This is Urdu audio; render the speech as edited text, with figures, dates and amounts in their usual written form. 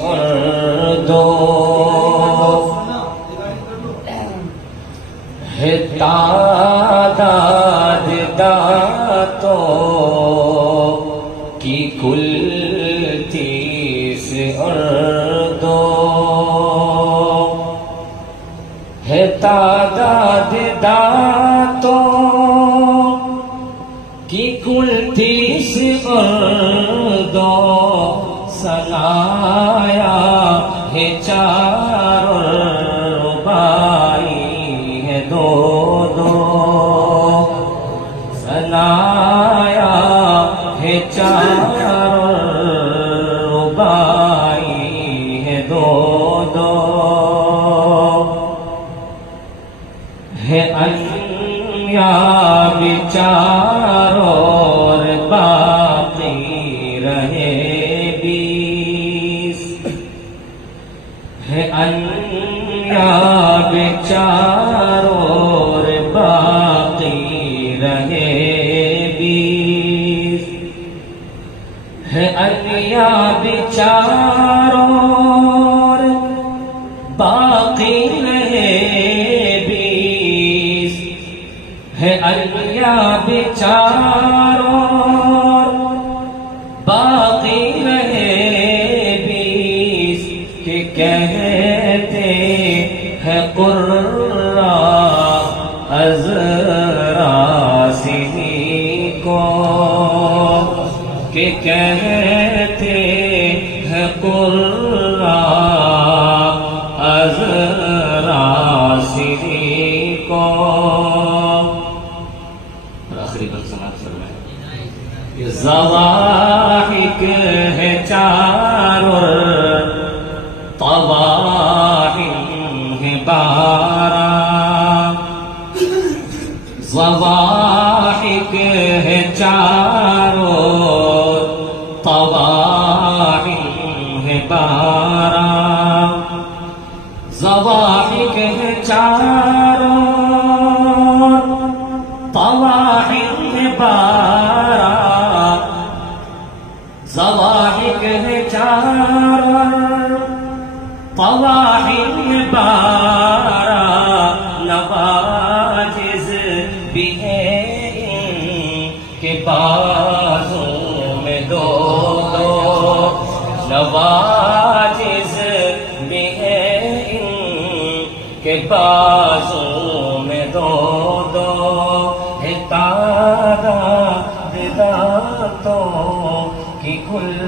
اردو ہے تعداد دانتوں کی کل 30 اردو ہے تعداد دانتوں کی کل 30 اردو سنایا ہے 4 ربائی ہے 2 سنایا ہے 4 ربائی ہے 2 ہے انیاب 4 اور باقی رہے 20 ہے انیاب 4 اور باقی رہے 20 ہے انیاب 4 اور باقی رہے 20 ہے انیاب 4 اور باقی رہے 20 کہ کہتے ہیں قراء ازراسنی کو کہ کہتے ہیں قراء ازراسنی کو آخری بات سماعت فرمائیں یہ ضواحک ہے 4 اور طواحن ہے 12 ضواحک ہے 4 اور طواحن ہے 12 ضواحک ہے 4 اور طواحن ہے 12 ضواحک ہے 4 طواحن ہے 12 نواجز بھی ہے ان کے بازوں میں 2 نواجز بھی ہے ان کے بازوں میں 2 ہے تعداد دانتوں کی کل